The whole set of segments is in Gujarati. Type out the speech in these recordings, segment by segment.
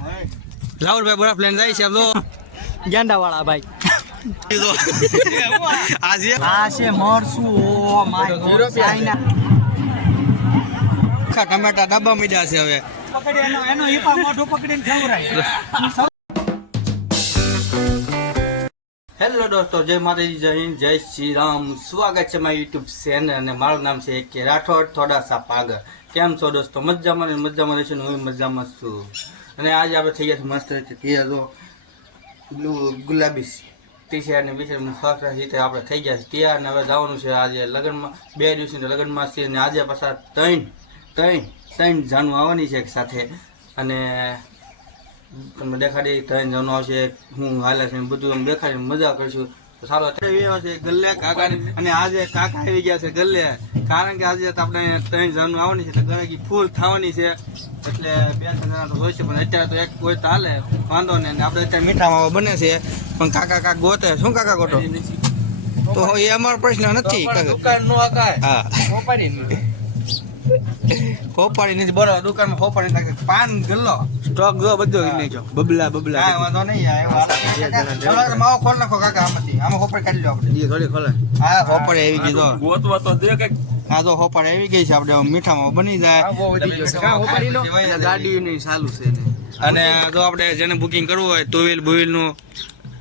રાહુલભાઈ બરફ લઈને જાય છે તો ગેંડા વાળા ભાઈ આજે આ છે મરસું ઓ માય ગોડ ચાઇના ટમેટા ડબ્બા મીડા છે હવે પકડી એનો હીપા મોઢું પકડીને ખવરાય. હેલો દોસ્તો, જય માતાજી, જય હિન્દ, જય શ્રી રામ. સ્વાગત છે મારી યુટ્યુબ ચેનલ અને મારું નામ છે કે રાઠોડ થોડા સા પાગર. કેમ છો દોસ્તો? મજામાં રહેશે ને હું મજામાં છું. અને આજે આપણે થઈ ગયા છે મસ્ત રીતે તૈયાર. જો ગુલાબી ટી શર્ટ ને બીશર્ટ ફર્સ્ટ રીતે આપણે થઈ ગયા છે તૈયાર. ને હવે જવાનું છે આજે લગ્નમાં. 2 દિવસની લગ્નમાં છે અને આજે પાછા ત્રણ જાનું આવવાની છે એક સાથે. અને તમને દેખાડી 3 જાનું આવશે, હું હાલે છે બધું એમ દેખાડીને મજા કરીશું. તો સારો છે ગલ્લે કાકા. અને આજે કાકા આવી ગયા છે ગલ્લે, કારણ કે આજે આપણે 3 જાનું આવવાની છે એટલે ગણકી ફૂલ થવાની છે. એટલે 2-3 જણા તો હોય છે, પણ અત્યારે તો એક કોઈ તો હાલે, વાંધો નહીં. આપણે અત્યારે મીઠા માવા બને છે, પણ કાકા ગોતે. શું કાકા ગોતો? તો એ અમારો પ્રશ્ન નથી. હા, ખોપાડી નથી બરોબર. દુકાનમાં ખોપાડી નાખે. પાન ગલ્લો સ્ટોક જો બધો લેજો. બબલા કાંઈ વાંધો નહીં. માવો ખોલ નાખો કાકા આમાંથી. આમાં ખોપાડી કાઢી લો આપણે. થોડી ખોલે. હા, ખોપાડી આવી ગઈ. ગોતવા તો દે કઈક. હા, તો ખોપાડી આવી ગઈ છે. આપણે મીઠામાં બની જાય. ગાડી ની ચાલુ છે. અને જો આપણે જેને બુકિંગ કરવું હોય ટુ વ્હીલ નું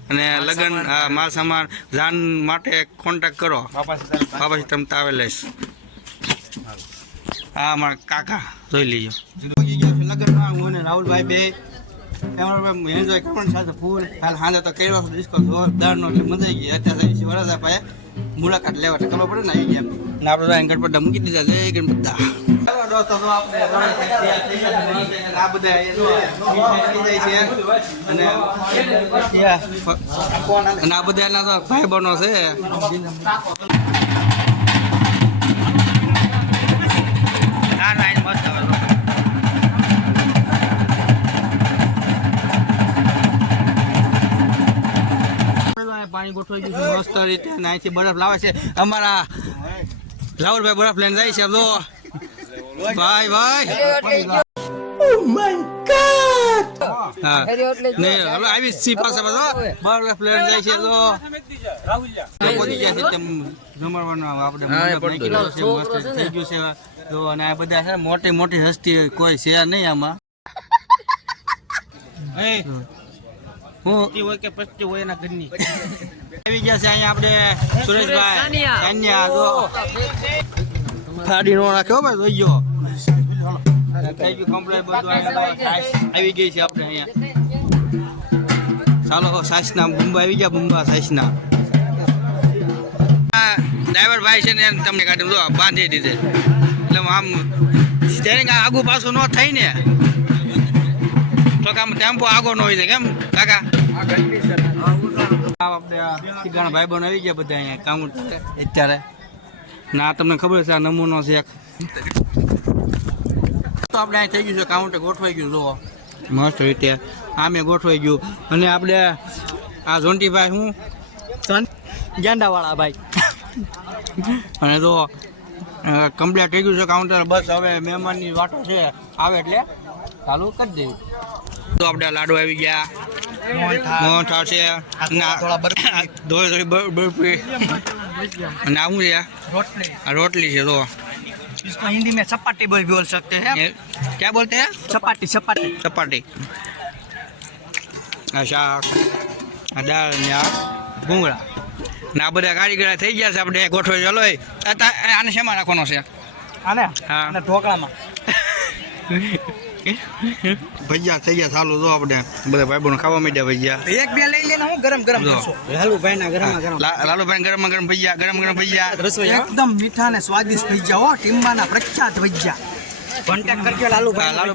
અને લગન માલ સામાન જાન માટે કોન્ટેક્ટ કરો. બાપા તમે ટ્રાવેલર્સ. હા, અમારા કાકા જોઈ લેજો. લગ્નમાં હું અને રાહુલભાઈ બે એન્જોય કરવાની સાથે ફૂલ. હાલ સાંજે તો કર્યો ડિસ્કો જોરદારનો, એટલે મજા આવી ગઈ. અત્યારે વરસાદ પાસે મુલાકાત લેવા એટલે ખબર પડે ને આવી ગયા. અને આપણે ગણપત મૂકી દીધા. જય ગણપત. દોસ્તો તો આપણે આ બધા અને આ બધા એના તો ભાઈ બનો છે. પાણી ગોઠવાઈ ગયું છે મસ્ત રીતે. અહીંથી બરફ લાવે છે અમારા રાહુલભાઈ, બરફ લઈને જાય છે. તો ભાઈ હા નહીં હવે આવી સી પાસે બરફ લઈને જાય છે. તો પહોંચી ગયા છે તેમ જમવાનું આપણે થઈ ગયું છે. તો અને આ બધા છે મોટી હસ્તી કોઈ છે નહીં આમાં. હોય કે પસ્તી હોય એના ઘરની આવી ગયા છે અહીંયા આપણે સુરેશભાઈ કન્યા. જો થાળી નો રાખ્યો ભાઈ, જોઈ ગયો થઈ ગયું કમ્પ્લેટ બધું. આવી ગઈ છે આપણે અહીંયા. ચાલો સાસના બુંબા આવી ગયા. બુંબા સાસના ડ્રાઈવર ભાઈ છે ને તમને કાઢી જો બાંધી દીધે. એટલે આમ સ્ટેરિંગ આગુ પાછું ન થઈ ને તો કામ ટેમ્પો આગો ન હોય છે. કેમ કાકા? આપણે સીગાણા ભાઈ બહેન આવી ગયા બધા અહીંયા કામ અત્યારે. ના તમને ખબર છે આ નમૂનો છે એક. તો આપણે અહીં થઈ ગયું છે કાઉન્ટર ગોઠવાઈ ગયું. જો મસ્ત રીતે આમે ગોઠવાઈ ગયું. અને આપણે આ ઝોંટીભાઈ શું ગેંડા વાળા ભાઈ. અને જો કમ્પ્લીટ થઈ ગયું છે કાઉન્ટર. બસ હવે મહેમાનની વાટો છે, આવે એટલે ચાલુ કરી દેવું. તો આપણે લાડુ આવી ગયા, મોહનથાળ છે, બરફી અને આવું છે રોટલી છે. તો इसको हिंदी में चपाटी बोल सकते हैं. क्या बोलते हैं? चपाटी. આ શાક, આ દાળ ને આ ભૂંગળા ને આ બધા કારીગર થઈ ગયા છે. આપણે ગોઠવાઈ ચાલો. આને શેમાં રાખવાનો છે? આને હા, ઢોકળામાં. ભજીયા થઈ ગયા ચાલુ. જો આપણે બધા ભાઈ બહેનો ખાવા માંડ્યા ભજીયા. એક બે લઈ લેને. હું ગરમ લાલુભાઈ ના ગરમ ભજીયા, ગરમ ભજીયા એકદમ મીઠા ને સ્વાદિષ્ટ ભજીયા હો. ટીમ્બાના પ્રખ્યાત ભજીયા. કોન્ટેક્ટ કરજો લાલુભાઈ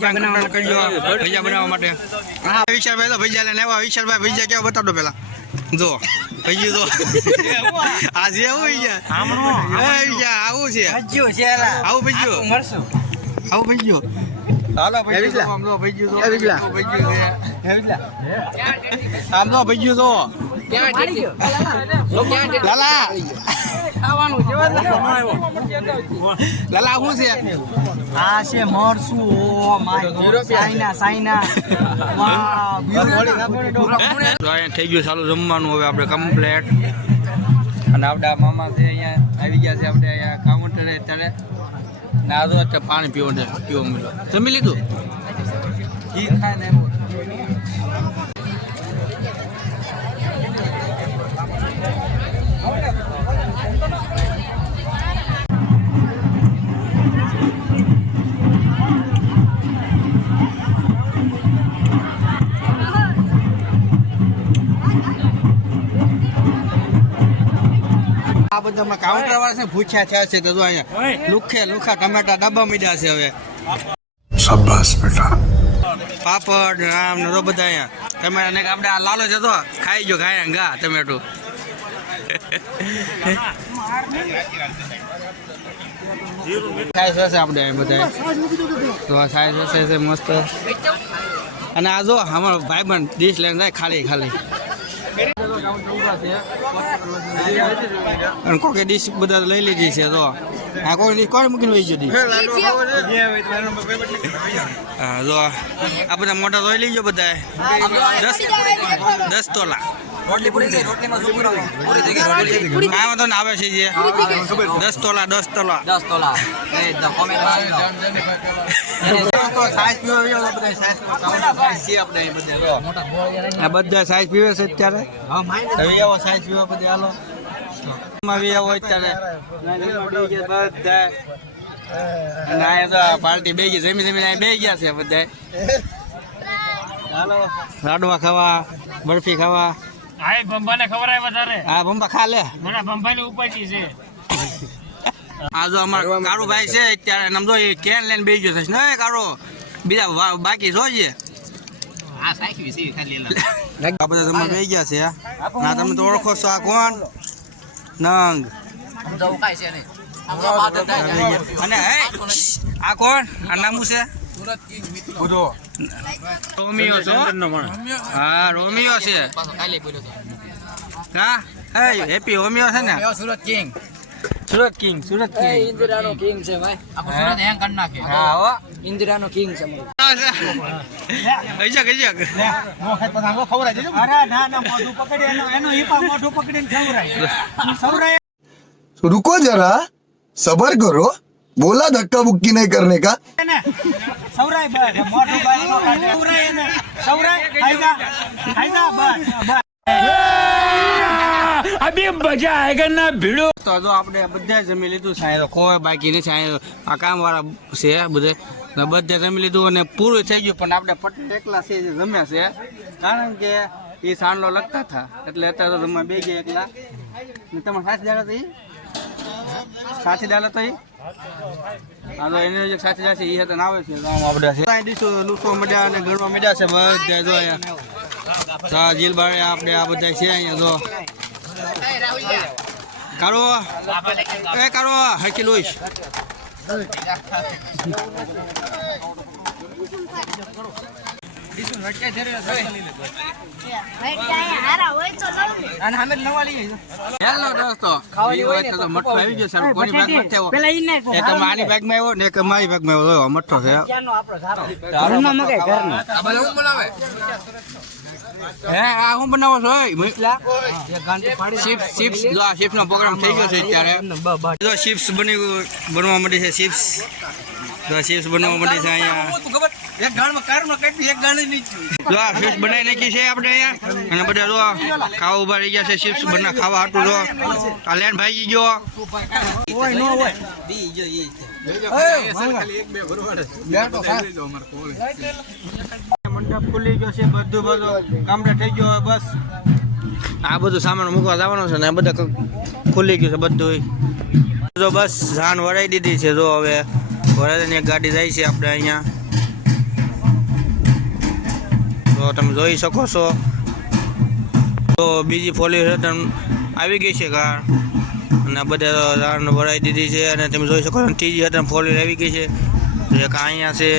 ભજીયા બનાવવા માટે. હા, વિશાલભાઈ તો ભજીયા લઈને આવ્યા. વિશાલભાઈ ભજીયા કેવા બતાડો પેલા. જો ભજીયું તો આ જે આવું આવું છે. આવું ભજીયું હાલો ભાઈ વિજલા. આમ તો ભાઈ ગયું એ વિજલા. ભાઈ ગયું હે વિજલા આમ તો ભાઈ ગયું તો લાલા લાલા શું છે આ છે મરસું ઓ માય સાઈના વાહ તો અહીંયા થઈ ગયું ચાલુ જમવાનું હવે આપણે કમ્પ્લેટ અને આપણા મામા છે અહીંયા આવી ગયા છે આપણે અહીંયા કાઉન્ટરે અત્યારે ને આ જો અત્યારે પાણી પીવા મળ્યો જમી લીધું ઘી ખાય ને આ બધામાં કાઉન્ટર વાળા છે ભૂખ્યા થયા છે તો જો અહીંયા લુખા ટમેટા ડબ્બા મીડ્યા છે હવે शाबाश बेटा પાપડ આમ ને તો બધા અહીંયા ટમેટા ને આપણે આ લાલો છે તો ખાઈ ગયો ખાય ગા ટમેટું સાઈઝ હશે આપણે અહીં બધા તો આ સાઈઝ હશે છે મસ્ત અને આ જો અમારો ભાઈબંધ ડીશ લઈને જાય ખાલી અને કોકે ડીશ બધા લઈ લીધી છે તો આ કોઈ ડીશ કોણ મૂકીને વહી જતી હા જો આ બધા મોટા જોઈ લીજો બધા 10 તોલા આમાં તો આવે છે જે 10 તોલા આ બધા સાઈઝ પીવે છે અત્યારે હવે એવો સાઈઝ પીવા બધા હાલો આવો અત્યારે બધા અને આ તો પાર્ટી બે ગઈ જમીન બે ગયા છે બધા હાલો લાડવા ખાવા બરફી ખાવા આ બંબાને ખબર આવે વધારે હા બંબા ખા લે મને બંબાની ઉપાડી છે આ જો અમારો કાળુ ભાઈ છે અત્યારે સમજો એ કેન લઈને બેસી ગયો છે ને કાળો બીજા બાકી જોઈએ આ બધા તમે બેસી ગયા છે ના તમે તો ઓળખો છો આ કોણ નંગ અને હે આ કોણ આ નામું છે રોમિયો છો હા રોમિયો છે હા હેપી રોમિયો છે ને સુરત કિંગ ઇન્દિરાનો કિંગ છે ભાઈ સુરત હેંગ કરી નાખે હા હો ઇન્દિરાનો કિંગ છે रुको जरा सबर करो बोला धक्का बुक्की नहीं करने का અભી મજા આયેગા ના ભીડો તો જો આપણે બધા જમી લીધું સાંઈ તો કોઈ બાકી નહીં સાંઈ આ કામ વાળા છે બધા બધા જમી લીધું અને પૂરું થઈ ગયું પણ આપણે પટેલ એકલા છે જે જમ્યા છે કારણ કે એ સાંડલો લગતા હતા એટલે અત્યારે તો જમવા બે ગયા એકલા ને તમારે સાથી દાડા તો હા તો એને જે સાથી જાય છે એ હતા આવે છે આપણે ડીશો લૂસો મડ્યા અને ગણવા મડ્યા છે બધા જો અહીંયા જીલબારે આપણે આ બધા છે અહીંયા જો કારો હરકી લોઈશ હેલો દોસ્તો મઠો આવી ગયો સર કોની બેગ મઠો એક મારી બેગમાં આવ્યો ને એક મારી બેગમાં આવ્યો મઠો છે હે આ હું બનાવો છો ચિપ્સ નો પ્રોગ્રામ થઈ ગયો છે અત્યારે જો ચિપ્સ બનવા માંડી છે ચિપ્સ બનવા માંડી છે અહીંયા એક ગાણમાં કારમાં કાઢી એક ગાણી નીચું જો આ ફિશ બનાવી નાખી છે આપણે અહીંયા અને બધા જો ખાવા ઉભા રહી ગયા છે ચિપ્સ બના ખાવા હાટું જો આ લેન ભાઈ ગયો હોય નો હોય બી જો એ ખાલી એક બે ભરવાડે મંડપ ખુલી ગયો છે બધું કમ્પ્લીટ થઈ ગયો બસ આ બધું સામાન મૂકવા જવાનું છે ને આ બધા ખુલી ગયું છે બધું જો બસ જાન વળાઈ દીધી છે જો હવે વરાજાની એક ગાડી જાય છે આપણે અહીંયા તો તમે જોઈ શકો છો તો બીજી પોલીસ રિટર્ન આવી ગઈ છે કાર અને બધા જાન વળાઈ દીધી છે અને તમે જોઈ શકો છો ત્રીજી રિટર્ન પોલીસ આવી ગઈ છે એક અહીંયા છે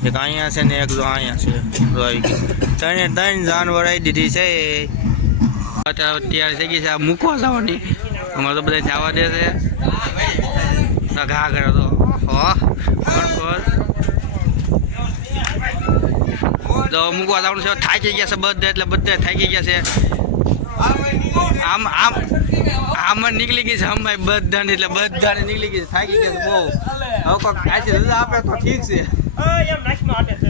એક અહીંયા છે ને એક જો અહીંયા છે જો આવી ગઈ ત્રણ જાનવર આવી દીધી છે અત્યારે તૈયાર થઈ ગઈ છે આ મૂકવા જવાની અમારે તો બધા જવા દે છે ઘા કરે તો મૂકવા જવાનું છે થાકી ગયા છે બધા એટલે બધા થાકી ગયા છે આમાં નીકળી ગઈ છે હમાય બધાને એટલે બધાને નીકળી ગઈ છે થાકી ગયા છે બહુ હવે કોઈક આજે રજા આપે તો ઠીક છે